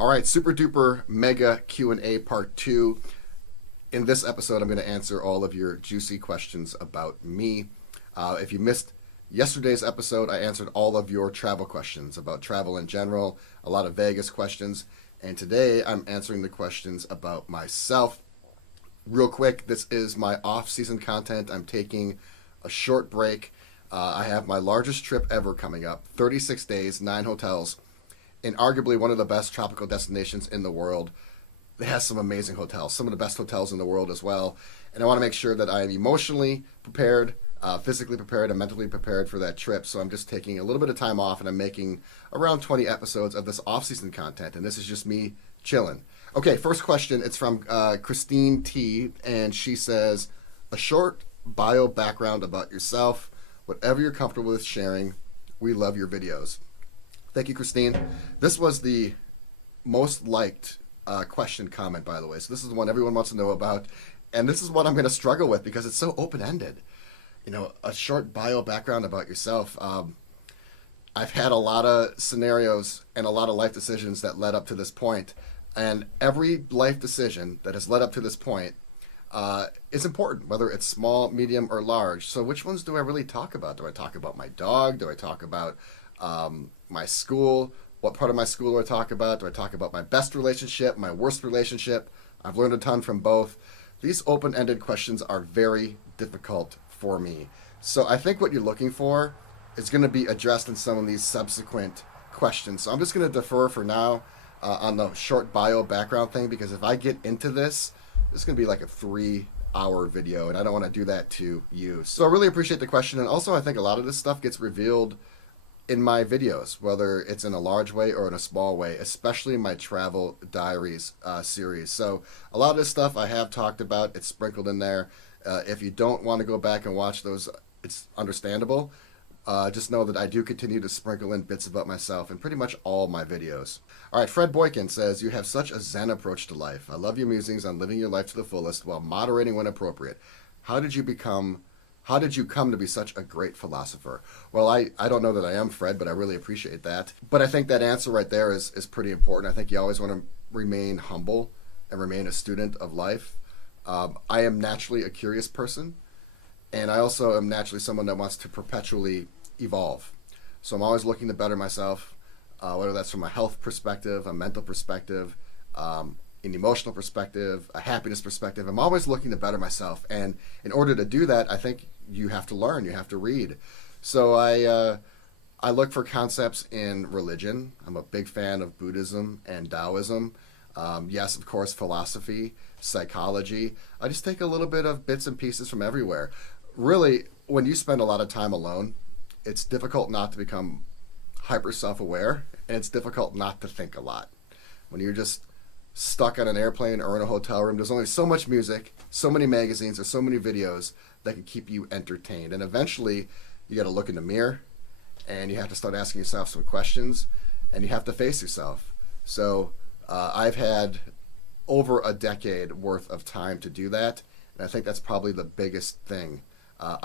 All right, super duper mega Q&A part 2. In this episode, I'm going to answer all of your juicy questions about me. If you missed yesterday's episode, I answered all of your travel questions about travel in general, a lot of Vegas questions, and today I'm answering the questions about myself. Real quick, this is my off-season content. I'm taking a short break. I have my largest trip ever coming up, 36 days, 9 hotels, in arguably one of the best tropical destinations in the world. It has some amazing hotels, some of the best hotels in the world as well. And I want to make sure that I am emotionally prepared, physically prepared, and mentally prepared for that trip. So I'm just taking a little bit of time off, and I'm making around 20 episodes of this off-season content. And this is just me chilling. Okay, first question. It's from Christine T. And she says, a short bio background about yourself, whatever you're comfortable with sharing. We love your videos. Thank you, Christine. This was the most liked question comment, by the way. So this is the one everyone wants to know about. And this is what I'm going to struggle with because it's so open-ended. You know, a short bio background about yourself. I've had a lot of scenarios and a lot of life decisions that led up to this point. And every life decision that has led up to this point is important, whether it's small, medium, or large. So which ones do I really talk about? Do I talk about my dog? Do I talk about my school? What part of my school do I talk about? Do I talk about my best relationship, my worst relationship? I've learned a ton from both. These open-ended questions are very difficult for me. So I think what you're looking for is going to be addressed in some of these subsequent questions. So I'm just going to defer for now on the short bio background thing, because if I get into this is going to be like a 3-hour video, and I don't want to do that to you. So I really appreciate the question. And also, I think a lot of this stuff gets revealed in my videos, whether it's in a large way or in a small way, especially in my travel diaries series. So a lot of this stuff I have talked about, it's sprinkled in there. If you don't want to go back and watch those, it's understandable. Just know that I do continue to sprinkle in bits about myself in pretty much all my videos. All right, Fred Boykin says, you have such a zen approach to life. I love your musings on living your life to the fullest while moderating when appropriate. How did you come to be such a great philosopher? Well, I don't know that I am, Fred, but I really appreciate that. But I think that answer right there is pretty important. I think you always want to remain humble and remain a student of life. I am naturally a curious person, and I also am naturally someone that wants to perpetually evolve. So I'm always looking to better myself, whether that's from a health perspective, a mental perspective, an emotional perspective, a happiness perspective. I'm always looking to better myself. And in order to do that, I think you have to learn, you have to read. So I look for concepts in religion. I'm a big fan of Buddhism and Taoism. Yes, of course, philosophy, psychology. I just take a little bit of bits and pieces from everywhere. Really, when you spend a lot of time alone, it's difficult not to become hyper self-aware, and it's difficult not to think a lot. When you're just stuck on an airplane or in a hotel room, there's only so much music, so many magazines, or so many videos that can keep you entertained. And eventually, you got to look in the mirror, and you have to start asking yourself some questions, and you have to face yourself. So I've had over a decade worth of time to do that, and I think that's probably the biggest thing.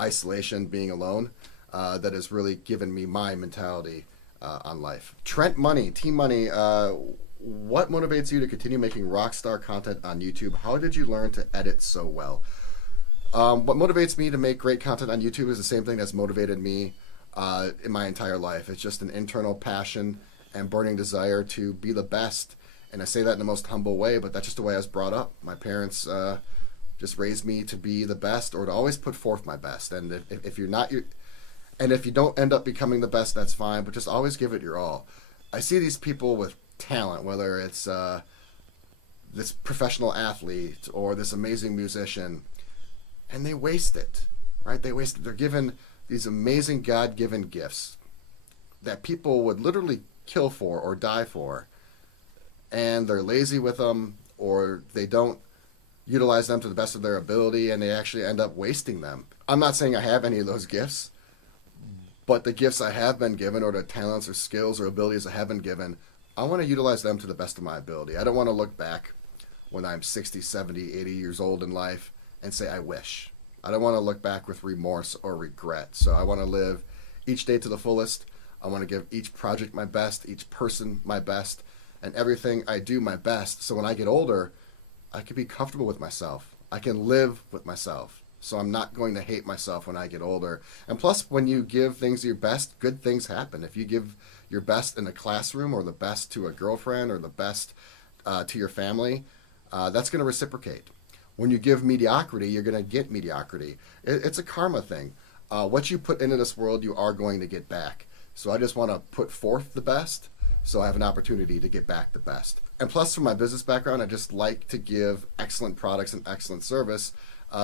Isolation, being alone, that has really given me my mentality on life. Trent Money, Team Money, what motivates you to continue making rockstar content on YouTube? How did you learn to edit so well? What motivates me to make great content on YouTube is the same thing that's motivated me in my entire life. It's just an internal passion and burning desire to be the best. And I say that in the most humble way, but that's just the way I was brought up. My parents just raised me to be the best, or to always put forth my best. And if you're not, and if you don't end up becoming the best, that's fine, but just always give it your all. I see these people with talent, whether it's this professional athlete or this amazing musician, and they waste it, right? They waste it. They're given these amazing God-given gifts that people would literally kill for or die for, and they're lazy with them, or they don't utilize them to the best of their ability, and they actually end up wasting them. I'm not saying I have any of those gifts, but the gifts I have been given, or the talents or skills or abilities I have been given, I want to utilize them to the best of my ability. I don't want to look back when I'm 60, 70, 80 years old in life and say, I wish. I don't want to look back with remorse or regret. So I want to live each day to the fullest. I want to give each project my best, each person my best, and everything I do my best. So when I get older, I can be comfortable with myself. I can live with myself. So I'm not going to hate myself when I get older. And plus, when you give things your best, good things happen. If you give your best in a classroom, or the best to a girlfriend, or the best to your family, that's going to reciprocate. When you give mediocrity, you're going to get mediocrity. It's a karma thing. What you put into this world, you are going to get back. So I just want to put forth the best, so I have an opportunity to get back the best. And plus, from my business background, I just like to give excellent products and excellent service,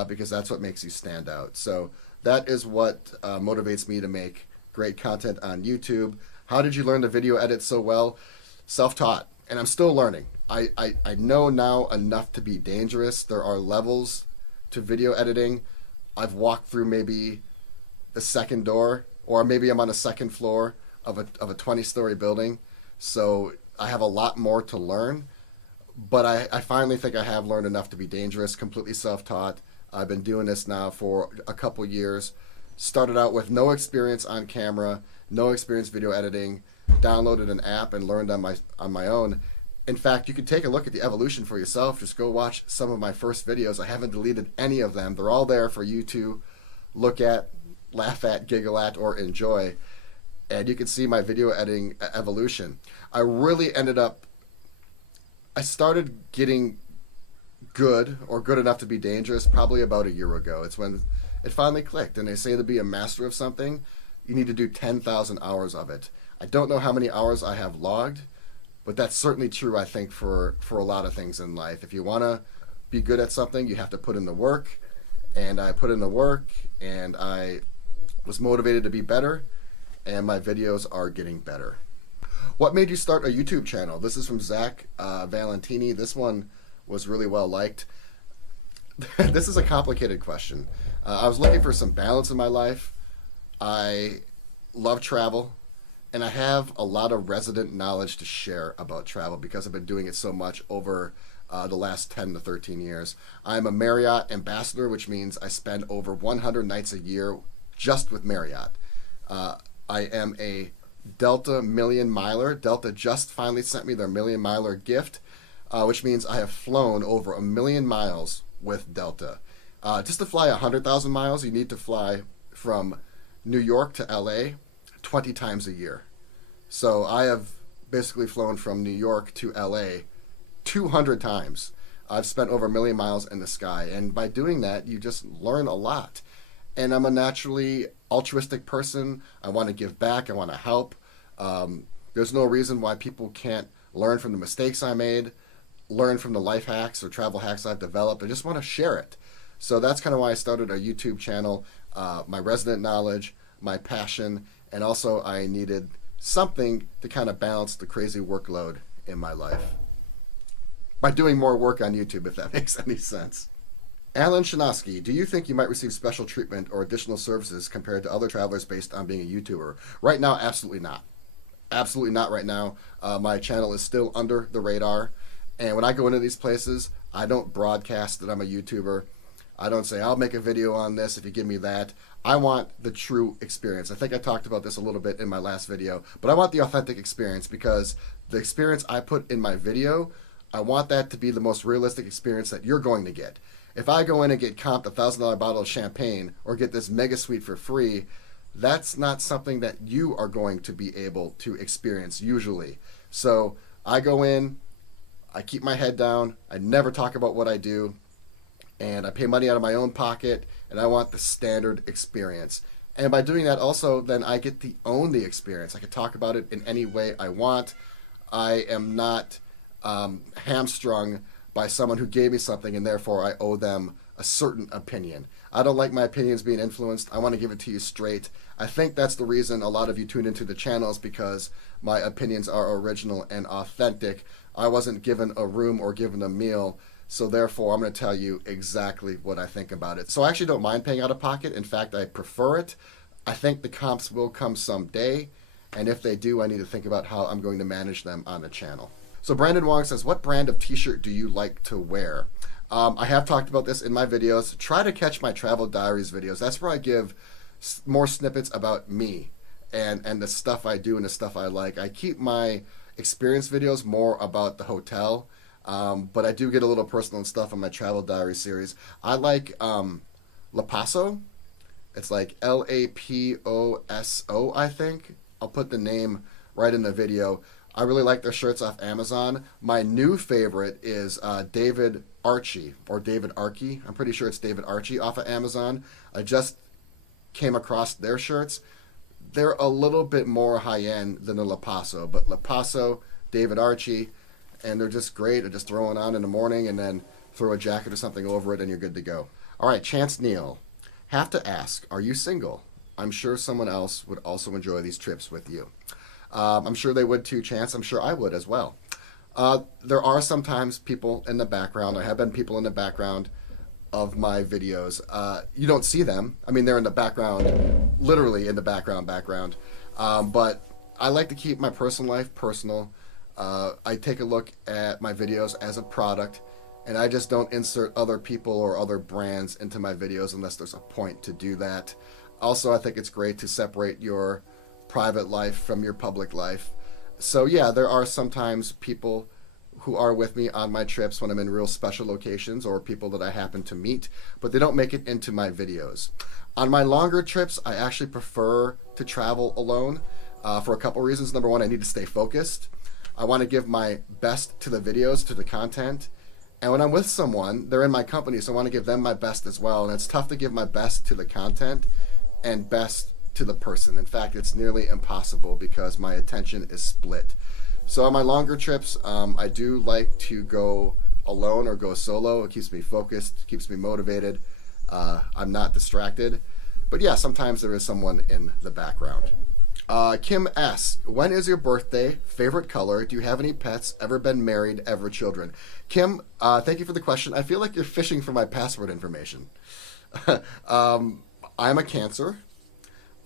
because that's what makes you stand out. So that is what motivates me to make great content on YouTube. How did you learn to video edit so well? Self-taught, and I'm still learning. I know now enough to be dangerous. There are levels to video editing. I've walked through maybe the second door, or maybe I'm on a second floor of a 20-story building. So I have a lot more to learn, but I finally think I have learned enough to be dangerous, completely self-taught. I've been doing this now for a couple years. Started out with no experience on camera, no experience video editing, downloaded an app and learned on my own. In fact, you can take a look at the evolution for yourself. Just go watch some of my first videos. I haven't deleted any of them. They're all there for you to look at, laugh at, giggle at, or enjoy. And you can see my video editing evolution. I started getting good, or good enough to be dangerous, probably about a year ago. It's when it finally clicked. And they say to be a master of something, you need to do 10,000 hours of it. I don't know how many hours I have logged, but that's certainly true, I think, for a lot of things in life. If you want to be good at something, you have to put in the work. And I put in the work, and I was motivated to be better, and my videos are getting better. What made you start a YouTube channel? This is from Zach Valentini. This one was really well liked. This is a complicated question. I was looking for some balance in my life. I love travel, and I have a lot of resident knowledge to share about travel because I've been doing it so much over the last 10 to 13 years. I'm a Marriott ambassador, which means I spend over 100 nights a year just with Marriott. I am a Delta Million Miler. Delta just finally sent me their Million Miler gift, which means I have flown over 1 million miles with Delta. Just to fly 100,000 miles, you need to fly from New York to LA 20 times a year. So I have basically flown from New York to LA 200 times. I've spent over 1 million miles in the sky, and by doing that, you just learn a lot. And I'm a naturally altruistic person. I want to give back. I want to help. There's no reason why people can't learn from the mistakes I made, learn from the life hacks or travel hacks I've developed. I just want to share it. So that's kind of why I started a YouTube channel, my resident knowledge, my passion, and also I needed something to kind of balance the crazy workload in my life by doing more work on YouTube, if that makes any sense. Alan Shinosky, do you think you might receive special treatment or additional services compared to other travelers based on being a YouTuber? Right now, absolutely not. Absolutely not right now. My channel is still under the radar. And when I go into these places, I don't broadcast that I'm a YouTuber. I don't say, I'll make a video on this if you give me that. I want the true experience. I think I talked about this a little bit in my last video, but I want the authentic experience because the experience I put in my video, I want that to be the most realistic experience that you're going to get. If I go in and get comped $1,000 bottle of champagne or get this mega suite for free, that's not something that you are going to be able to experience usually. So I go in, I keep my head down, I never talk about what I do, and I pay money out of my own pocket, and I want the standard experience. And by doing that also, then I get to own the experience. I can talk about it in any way I want. I am not hamstrung by someone who gave me something, and therefore I owe them a certain opinion. I don't like my opinions being influenced. I want to give it to you straight. I think that's the reason a lot of you tune into the channels, because my opinions are original and authentic. I wasn't given a room or given a meal, so therefore I'm going to tell you exactly what I think about it. So I actually don't mind paying out of pocket. In fact, I prefer it. I think the comps will come someday, and if they do, I need to think about how I'm going to manage them on the channel. So Brandon Wong says, what brand of t-shirt do you like to wear? I have talked about this in my videos. Try to catch my travel diaries videos. That's where I give more snippets about me and the stuff I do and the stuff I like. I keep my experience videos more about the hotel. But I do get a little personal and stuff on my travel diary series. I like La Paso. It's like Laposo, I think. I'll put the name right in the video. I really like their shirts off Amazon. My new favorite is David Archie, or David Archie. I'm pretty sure it's David Archie off of Amazon. I just came across their shirts. They're a little bit more high-end than the La Paso, but La Paso, David Archie, and they're just great. I just throw it on in the morning and then throw a jacket or something over it and you're good to go. All right, Chance Neal. Have to ask, are you single? I'm sure someone else would also enjoy these trips with you. I'm sure they would too, Chance. I'm sure I would as well. There are sometimes people in the background. There have been people in the background of my videos. You don't see them. I mean, they're in the background, literally in the background. But I like to keep my personal life personal. I take a look at my videos as a product, and I just don't insert other people or other brands into my videos unless there's a point to do that. Also, I think it's great to separate your private life from your public life. So yeah, there are sometimes people who are with me on my trips when I'm in real special locations, or people that I happen to meet, but they don't make it into my videos. On my longer trips, I actually prefer to travel alone for a couple reasons. Number one, I need to stay focused. I want to give my best to the videos, to the content. And when I'm with someone, they're in my company, so I want to give them my best as well. And it's tough to give my best to the content and best to the person. In fact, it's nearly impossible because my attention is split. So on my longer trips, I do like to go alone or go solo. It keeps me focused, keeps me motivated. I'm not distracted. But yeah, sometimes there is someone in the background. Kim S., when is your birthday? Favorite color? Do you have any pets? Ever been married? Ever children? Kim, thank you for the question. I feel like you're fishing for my passport information. I'm a Cancer.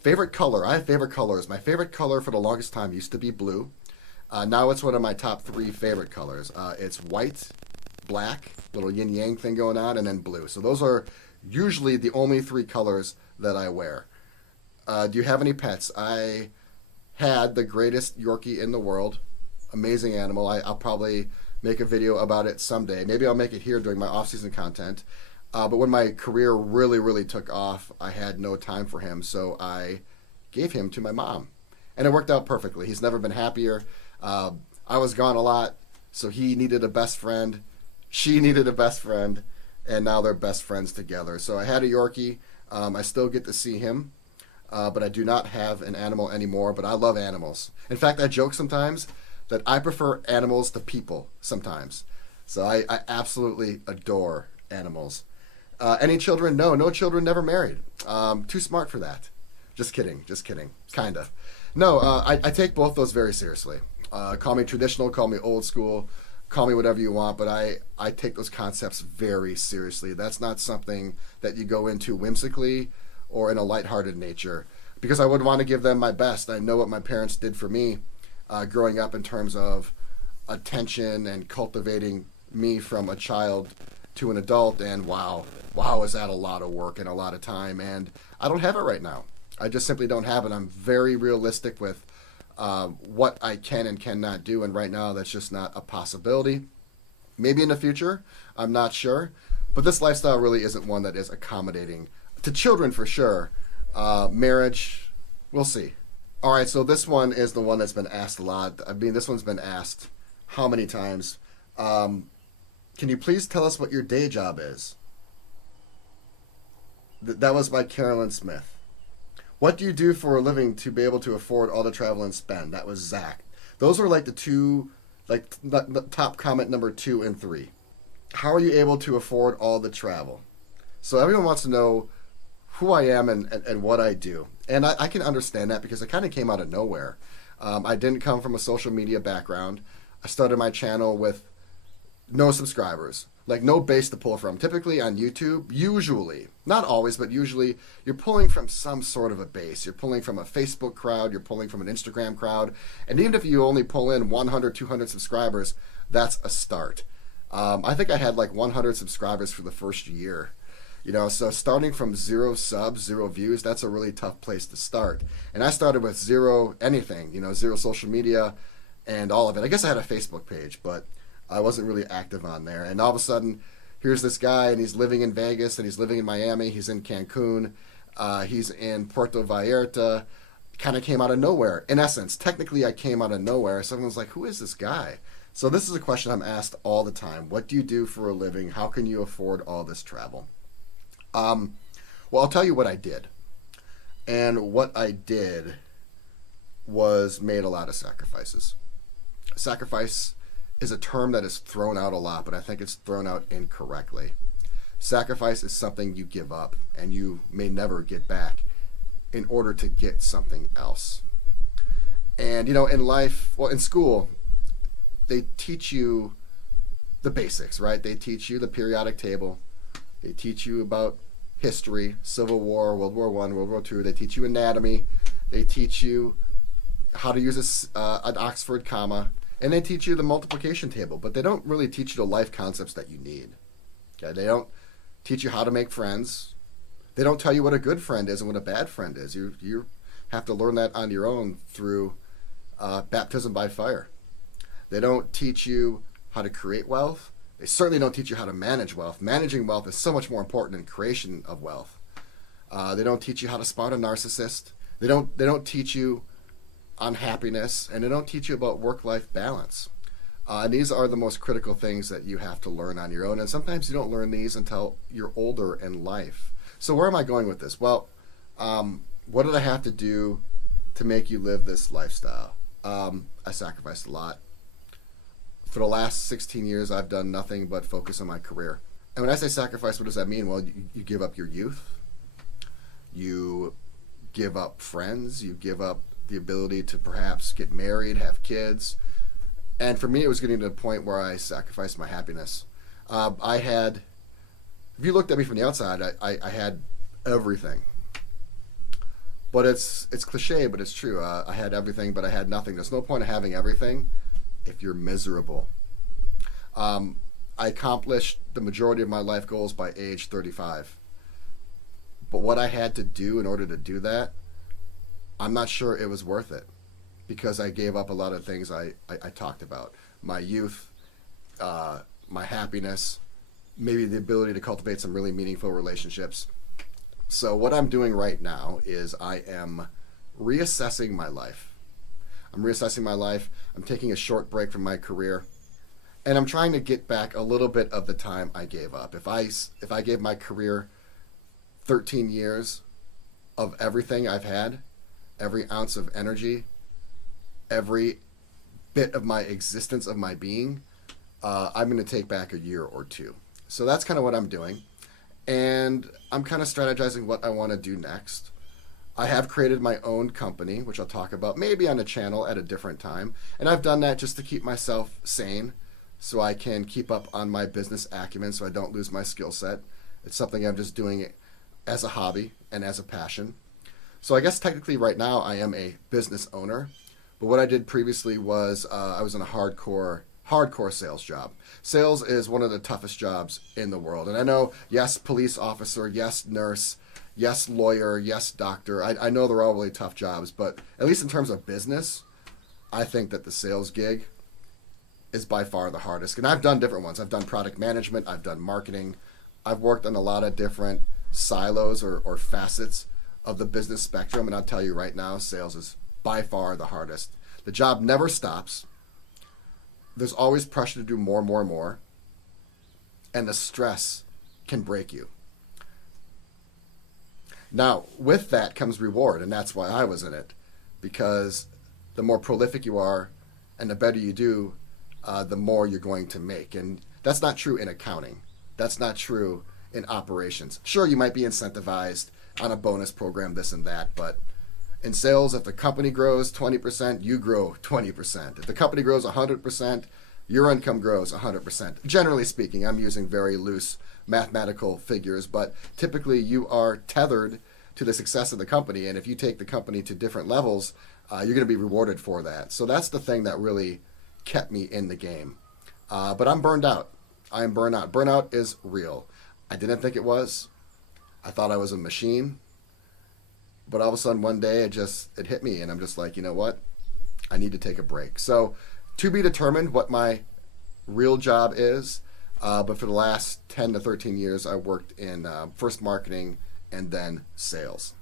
Favorite color? I have favorite colors. My favorite color for the longest time used to be blue. Now it's one of my top 3 favorite colors. It's white, black, little yin-yang thing going on, and then blue. So those are usually the only 3 colors that I wear. Do you have any pets? I had the greatest Yorkie in the world. Amazing animal. I'll probably make a video about it someday. Maybe I'll make it here during my off-season content. But when my career really, really took off, I had no time for him, so I gave him to my mom. And it worked out perfectly. He's never been happier. I was gone a lot, so he needed a best friend. She needed a best friend, and now they're best friends together. So I had a Yorkie. I still get to see him, but I do not have an animal anymore, but I love animals. In fact, I joke sometimes that I prefer animals to people sometimes. So I absolutely adore animals. Any children? No children, never married. Too smart for that. Just kidding, kind of. No, I take both those very seriously. Call me traditional, call me old school, call me whatever you want, but I take those concepts very seriously. That's not something that you go into whimsically or in a lighthearted nature, because I would want to give them my best. I know what my parents did for me growing up in terms of attention and cultivating me from a child to an adult, and wow, is that a lot of work and a lot of time, and I don't have it right now. I just simply don't have it. I'm very realistic with what I can and cannot do, and right now that's just not a possibility. Maybe in the future, I'm not sure, but this lifestyle really isn't one that is accommodating to children for sure. Marriage, we'll see. All right, so this one is the one that's been asked a lot. I mean, this one's been asked how many times? Can you please tell us what your day job is? That was by Carolyn Smith. What do you do for a living to be able to afford all the travel and spend? That was Zach. Those were like the two, like the top comment number 2 and 3. How are you able to afford all the travel? So everyone wants to know who I am and what I do. And I can understand that because it kind of came out of nowhere. I didn't come from a social media background. I started my channel with no subscribers, like no base to pull from. Typically on YouTube, usually, not always, but usually you're pulling from some sort of a base. You're pulling from a Facebook crowd, you're pulling from an Instagram crowd, and even if you only pull in 100, 200 subscribers, that's a start. I think I had like 100 subscribers for the first year. You know, so starting from 0 subs, 0 views, that's a really tough place to start. And I started with 0 anything, 0 social media, and all of it. I guess I had a Facebook page, but I wasn't really active on there. And all of a sudden, here's this guy, and he's living in Vegas, and he's living in Miami, he's in Cancun, he's in Puerto Vallarta. Kind of came out of nowhere. In essence, technically, I came out of nowhere. Someone's like, who is this guy? So this is a question I'm asked all the time. What do you do for a living? How can you afford all this travel? Well, I'll tell you what I did. And what I did was made a lot of sacrifices. Sacrifice is a term that is thrown out a lot, but I think it's thrown out incorrectly. Sacrifice is something you give up and you may never get back in order to get something else. And, in life, well, in school, they teach you the basics, right? They teach you the periodic table. They teach you about history, Civil War, World War I, World War II. They teach you anatomy. They teach you how to use an Oxford comma. And they teach you the multiplication table, but they don't really teach you the life concepts that you need. Okay? They don't teach you how to make friends. They don't tell you what a good friend is and what a bad friend is. You have to learn that on your own through baptism by fire. They don't teach you how to create wealth. They certainly don't teach you how to manage wealth. Managing wealth is so much more important than creation of wealth. They don't teach you how to spot a narcissist. They don't teach you on happiness, and they don't teach you about work-life balance. And these are the most critical things that you have to learn on your own. And sometimes you don't learn these until you're older in life. So where am I going with this? Well, what did I have to do to make you live this lifestyle? I sacrificed a lot. For the last 16 years, I've done nothing but focus on my career. And when I say sacrifice, what does that mean? Well, you give up your youth. You give up friends. You give up the ability to perhaps get married, have kids. And for me, it was getting to the point where I sacrificed my happiness. If you looked at me from the outside, I had everything. But it's cliche, but it's true. I had everything, but I had nothing. There's no point in having everything if you're miserable. I accomplished the majority of my life goals by age 35. But what I had to do in order to do that, I'm not sure it was worth it, because I gave up a lot of things I talked about. My youth, my happiness, maybe the ability to cultivate some really meaningful relationships. So what I'm doing right now is I am reassessing my life. I'm taking a short break from my career, and I'm trying to get back a little bit of the time I gave up. If I gave my career 13 years of everything I've had, every ounce of energy, every bit of my existence, of my being, I'm going to take back a year or two. So that's kind of what I'm doing. And I'm kind of strategizing what I want to do next. I have created my own company, which I'll talk about maybe on a channel at a different time. And I've done that just to keep myself sane, so I can keep up on my business acumen, so I don't lose my skill set. It's something I'm just doing as a hobby and as a passion. So I guess technically right now I am a business owner. But what I did previously was I was in a hardcore sales job. Sales is one of the toughest jobs in the world. And I know, yes, police officer, yes, nurse, yes, lawyer, yes, doctor. I know they're all really tough jobs, but at least in terms of business, I think that the sales gig is by far the hardest. And I've done different ones. I've done product management. I've done marketing. I've worked on a lot of different silos or facets of the business spectrum. And I'll tell you right now, sales is by far the hardest. The job never stops. There's always pressure to do more and more and more. And the stress can break you. Now, with that comes reward, and that's why I was in it. Because the more prolific you are and the better you do, the more you're going to make. And that's not true in accounting. That's not true in operations. Sure, you might be incentivized on a bonus program, this and that, but in sales, if the company grows 20%, you grow 20%. If the company grows 100%, your income grows 100%. Generally speaking, I'm using very loose mathematical figures, but typically you are tethered to the success of the company, and if you take the company to different levels, you're going to be rewarded for that. So that's the thing that really kept me in the game. But I'm burned out. I am burned out. Burnout is real. I didn't think it was. I thought I was a machine. But all of a sudden one day it hit me, and I'm just like, you know what? I need to take a break. So To be determined what my real job is, but for the last 10 to 13 years, I worked in first marketing and then sales.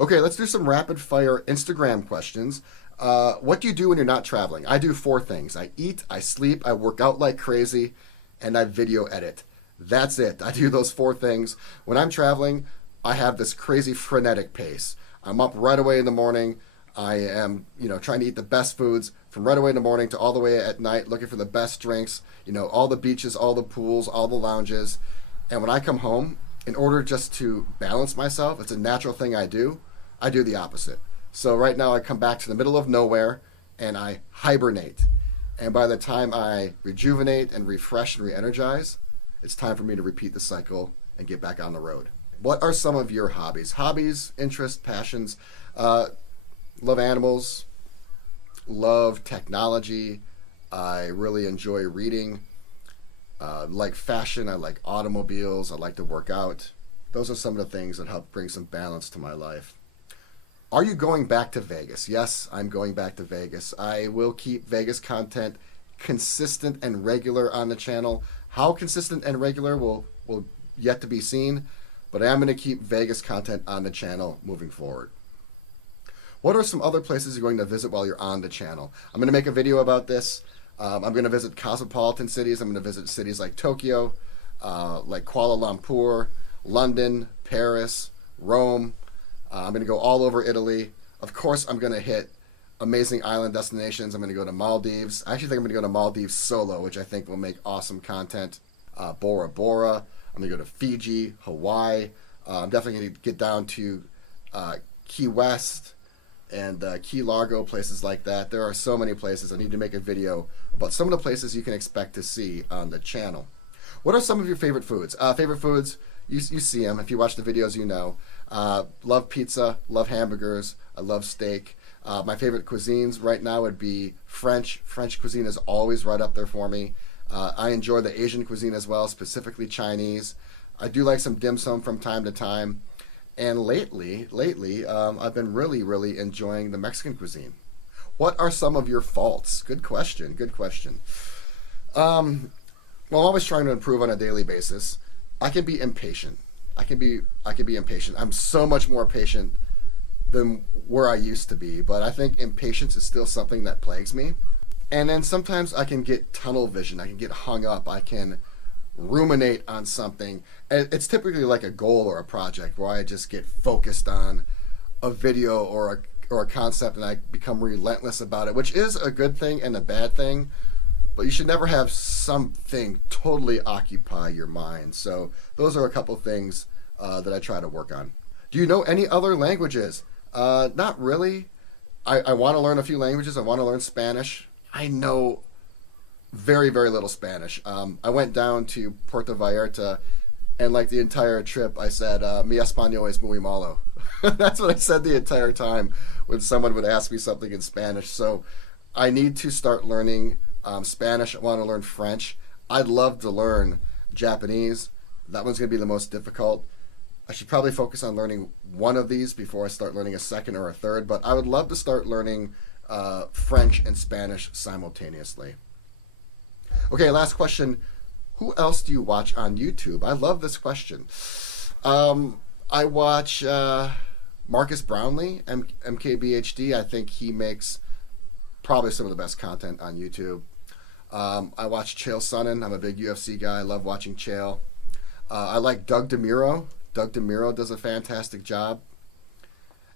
Okay, let's do some rapid fire Instagram questions. What do you do when you're not traveling? I do 4 things. I eat, I sleep, I work out like crazy, and I video edit. That's it. I do those 4 things. When I'm traveling, I have this crazy frenetic pace. I'm up right away in the morning. I am, trying to eat the best foods from right away in the morning to all the way at night, looking for the best drinks, all the beaches, all the pools, all the lounges. And when I come home, in order just to balance myself, it's a natural thing I do the opposite. So right now I come back to the middle of nowhere and I hibernate. And by the time I rejuvenate and refresh and re-energize, it's time for me to repeat the cycle and get back on the road. What are some of your hobbies? Hobbies, interests, passions. Love animals, love technology. I really enjoy reading. Like fashion, I like automobiles, I like to work out. Those are some of the things that help bring some balance to my life. Are you going back to Vegas? Yes, I'm going back to Vegas. I will keep Vegas content consistent and regular on the channel. How consistent and regular will yet to be seen, but I am going to keep Vegas content on the channel moving forward. What are some other places you're going to visit while you're on the channel? I'm going to make a video about this. I'm going to visit cosmopolitan cities. I'm going to visit cities like Tokyo, like Kuala Lumpur, London, Paris, Rome. I'm going to go all over Italy. Of course, I'm going to hit amazing island destinations. I'm going to go to Maldives. I actually think I'm going to go to Maldives solo, which I think will make awesome content. Bora Bora. I'm going to go to Fiji, Hawaii. I'm definitely going to get down to Key West and Key Largo, places like that. There are so many places. I need to make a video about some of the places you can expect to see on the channel. What are some of your favorite foods? Favorite foods, you see them. If you watch the videos, you know. Love pizza, love hamburgers, I love steak. My favorite cuisines right now would be French. French cuisine is always right up there for me. I enjoy the Asian cuisine as well, specifically Chinese. I do like some dim sum from time to time. And lately, I've been really enjoying the Mexican cuisine. What are some of your faults? Good question. Well, I'm always trying to improve on a daily basis. I can be impatient. I can be impatient. I'm so much more patient than where I used to be, but I think impatience is still something that plagues me. And then sometimes I can get tunnel vision. I can get hung up. I can ruminate on something. It's typically like a goal or a project where I just get focused on a video or a concept and I become relentless about it, which is a good thing and a bad thing, but you should never have something totally occupy your mind. So those are a couple things that I try to work on. Do you know any other languages? Not really. I want to learn a few languages. I want to learn Spanish. I know very little Spanish. I went down to Puerto Vallarta, and like the entire trip, I said, "Mi español es muy malo." That's what I said the entire time when someone would ask me something in Spanish. So I need to start learning Spanish. I want to learn French. I'd love to learn Japanese. That one's going to be the most difficult. I should probably focus on learning one of these before I start learning a second or a third, but I would love to start learning French and Spanish simultaneously. Okay, last question. Who else do you watch on YouTube? I love this question. I watch Marcus Brownlee, MKBHD. I think he makes probably some of the best content on YouTube. I watch Chael Sonnen. I'm a big UFC guy. I love watching Chael. I like Doug DeMuro. Doug DeMuro does a fantastic job.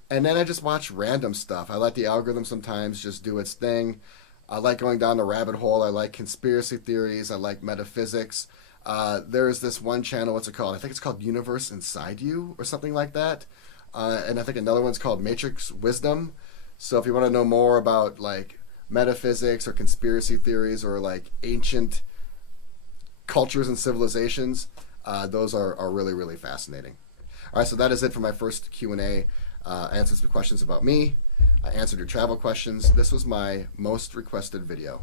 And then I just watch random stuff. I let the algorithm sometimes just do its thing. I like going down the rabbit hole. I like conspiracy theories. I like metaphysics. There's this one channel, what's it called? I think it's called Universe Inside You or something like that. And I think another one's called Matrix Wisdom. So if you want to know more about like metaphysics or conspiracy theories or like ancient cultures and civilizations, those are really fascinating. All right, so that is it for my first Q&A. I answered some questions about me. I answered your travel questions. This was my most requested video,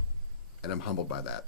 and I'm humbled by that.